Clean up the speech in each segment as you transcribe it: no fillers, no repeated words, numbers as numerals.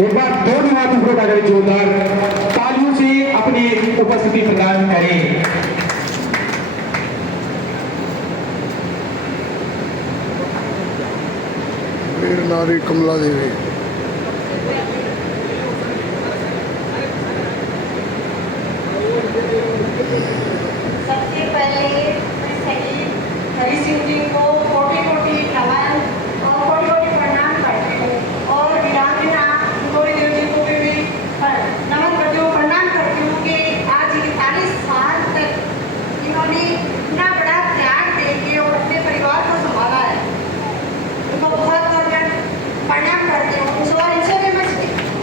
एक बार दोनों हाथ ऊपर उठा करें जोरदार तालियों से अपनी उपस्थिति प्रदान करें। वीर नारी कमला देवी। सबसे पहले मैं शहीद हरि सिंह जी को कोटि कोटि नमन और कोटि कोटि प्रणाम करती हूँ और वीरांगना गौरी देव जी को भी नमन करती हूँ, प्रणाम करती हूँ कि आज 41 साल तक इन्होंने इतना बड़ा त्याग देके और अपने परिवार को संभाला है। उनको बहुत बहुत प्रणाम करती हूँ और इनसे भी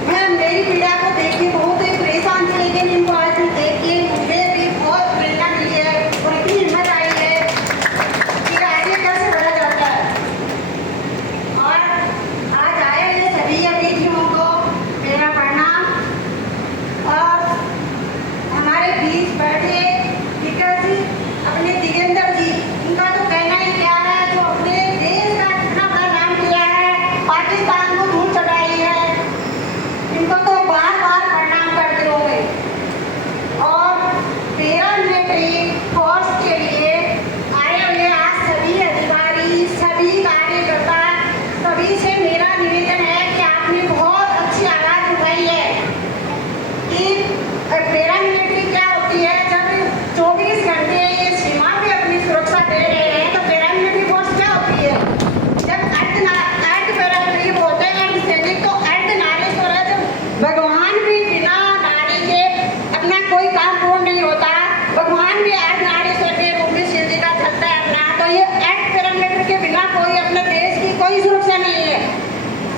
मैं मेरी पीड़ा को देख के बहुत ही परेशान थी, लेकिन इनको आज मैं देख के मुझे भी बहुत प्रेरणा मिली है और इतनी हिम्मत आई है कि आगे कैसे बढ़ा जाता है। और आज आए हैं सभी अतिथियों को मेरा प्रणाम और हमारे बीच बैठे विकास जी, अपने दिगेंद्र जी, उनका तो कहना ही क्या है, जो अपने देश का कितना बड़ा नाम किया है, पाकिस्तान को धूल चटाई है, इनको तो बार बार प्रणाम करते होंगे। और पैरामिलिट्री फोर्स के लिए आए हुए आज सभी अधिकारी, सभी कार्यकर्ता, सभी से मेरा निवेदन है कि आपने बहुत अच्छी आवाज उठाई है कि पैरामिलिट्री क्या होती है। जब 24 घंटे ये सीमा पे अपनी सुरक्षा दे रहे हैं तो पैरामिलिट्री फोर्स क्या होती है। जब अर्ध पैरामिलिट्री बोलते हैं अर्धसैनिक, तो अर्धनारीश्वर है। जब भगवान भी बिना नारी के अपना कोई काम पूर्ण नहीं होता, भगवान भी अर्धनारीश्वर के रूप में शिव जी का चलता है अपना, तो ये अर्ध पैरामिलिट्री के बिना कोई अपने देश की कोई सुरक्षा नहीं है।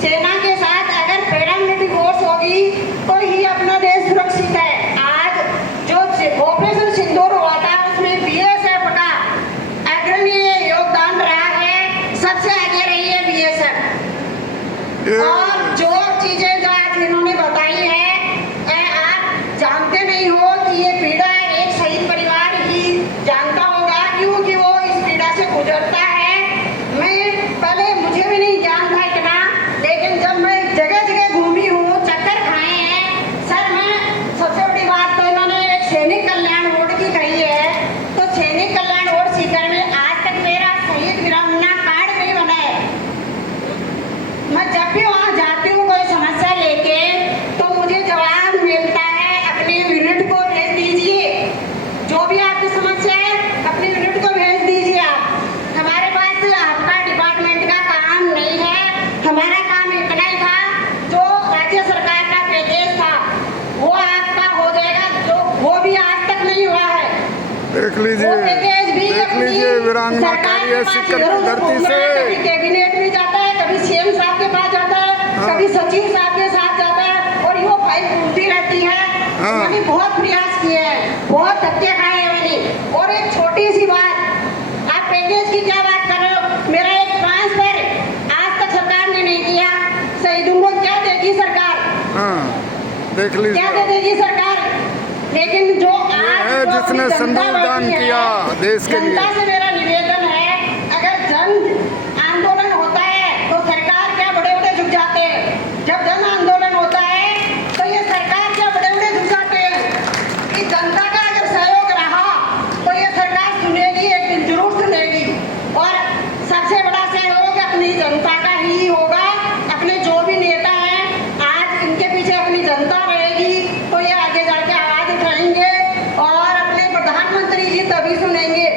सेना के साथ अगर पैरामिलिट्री फोर्स होगी तो ही अपना देश सुरक्षित है। आज जो ऑपरेशन सिंदूर हुआ था उसमें बीएसएफ का अग्रणी योगदान रहा है, सबसे आगे रही है बीएसएफ। और जो चीजें जो आज इन्होंने बताई है, आप जानते नहीं हो कि ये पीड़ा एक शहीद परिवार ही जानता होगा, क्योंकि वो इस पीड़ा से गुजरता है। मैं पहले मुझे भी नहीं ज्ञान था इतना, लेकिन जब मैं जगह जगह घूमी हूँ, चक्कर खाए हैं सर, मैं सबसे बड़ी बात तो इन्होंने एक सैनिक कल्याण बोर्ड की कही है, तो सैनिक कल्याण बोर्ड सीकर में आज तक मेरा शहीद वीरांगना कार्ड नहीं बना है। मैं जब भी वहाँ जाती हूँ कोई समस्या लेके, तो मुझे जवाब मिलता है अपने यूनिट को भेज दीजिए, जो भी आपकी समस्या है अपने यूनिट को भेज दीजिए। आप हमारे पास आपका डिपार्टमेंट का काम नहीं है, हमारा काम इतना ही था, जो राज्य सरकार का पैकेज था वो आपका हो जाएगा, जो वो भी आज तक नहीं हुआ है। देख लीजिए, देख लीजिए वीरांगना कार्य ऐसी करके धरती से कभी कैबिनेट में जाता है, कभी सीएम साहब के पास जाता है, कभी सचिव साहब के साथ जाता है और वो फाइल घूमती रहती है। मैंने बहुत प्रयास किए हैं, बहुत धक्के खाए हैं मैंने। और एक छोटी सी बात, आप पैकेज की क्या बात कर रहे हो, मेरा एक ट्रांसफर आज तक सरकार ने नहीं किया, शहीदों को क्या देगी सरकार, देख क्या लीजिए, दे देगी सरकार। लेकिन जो आज है जो जिसने अपनी जनता संविधान बैठी है, किया देश के लिए। जनता से मेरा निवेदन है, अगर जन आंदोलन होता है तो सरकार क्या बड़े बड़े झुक जाते हैं, जब जन आंदोलन होता है तो ये सरकार क्या बड़े बड़े झुक जाते हैं। कि जनता का अगर सहयोग रहा तो ये सरकार सुनेगी, एक दिन जरूर सुनेगी। और सबसे बड़ा सहयोग अपनी जनता का ही होगा। अपने जो भी नेता हैं आज इनके पीछे अपनी जनता रहेगी तो ये आगे जाके आवाज उठाएंगे और अपने प्रधानमंत्री जी तभी सुनेंगे।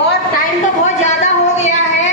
और टाइम तो बहुत ज्यादा हो गया है,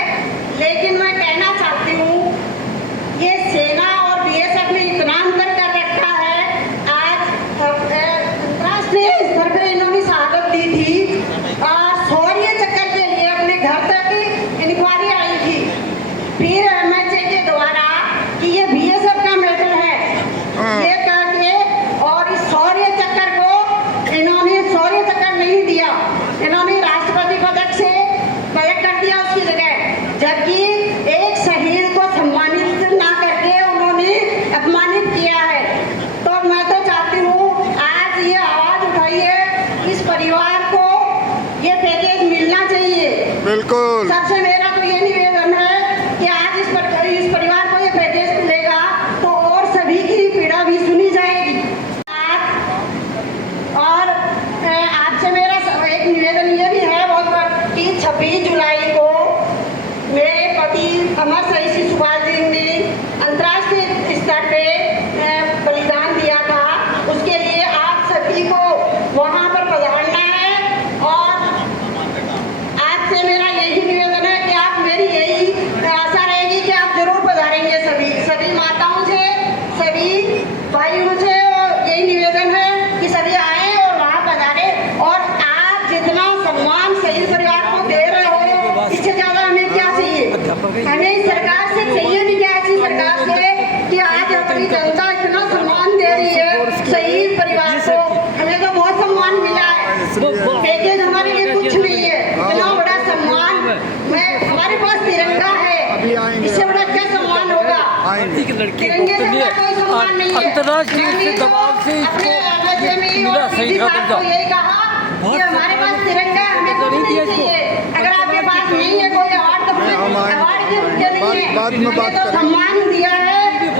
सम्मान नहीं है। अंतर्राष्ट्रीय मैंने तो दबाव से इसको अपने एमएसएमई मिला और सही डीजी खबर साहब को था। यही कहा कि हमारे पास तिरंगा है, हमें कुछ नहीं चाहिए। अगर आपके पास नहीं है कोई अवार्ड तो हमें अवार्ड की मुझे नहीं है। बाद में बात हमने तो करेंगे। सम्मान दिया है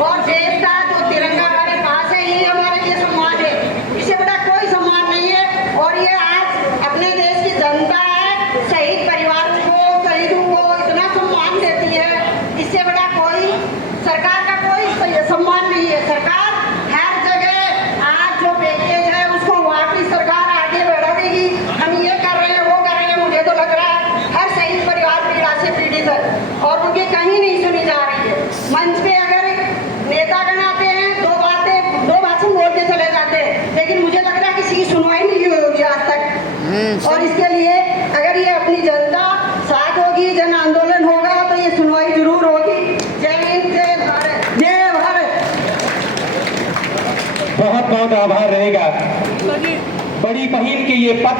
और देश का जो तिरंगा हमारे पास है यही हमारे लिए सम्मान है। इससे बड़ा कोई सम्मान नहीं है। और ये आज अपने देश की जनता है, शहीद परिवार को, शहीदों को इतना सम्मान देती है, इससे बड़ा कोई सरकार का कोई सम्मान नहीं है। सरकार हर जगह आज जो पैकेज है उसको वापिस सरकार आगे बढ़ा देगी। हम ये कर रहे हैं, वो कर रहे हैं, मुझे तो लग रहा है हर शहीद परिवार पीड़ा से पीड़ित है और उनकी कहीं नहीं सुनी जा रही है। मंच पे अगर नेतागण आते हैं, दो भाषण बोल के चले जाते हैं, लेकिन मुझे लग रहा है किसी की सुनवाई नहीं हुई होगी आज तक। और इसके लिए अगर ये अपनी जनता साथ होगी, जन आंदोलन होगा तो ये सुनवाई जरूर होगी। जय हिंद, जय भारत, जय भारत। बहुत बहुत आभार रहेगा बड़ी बहन के ये पद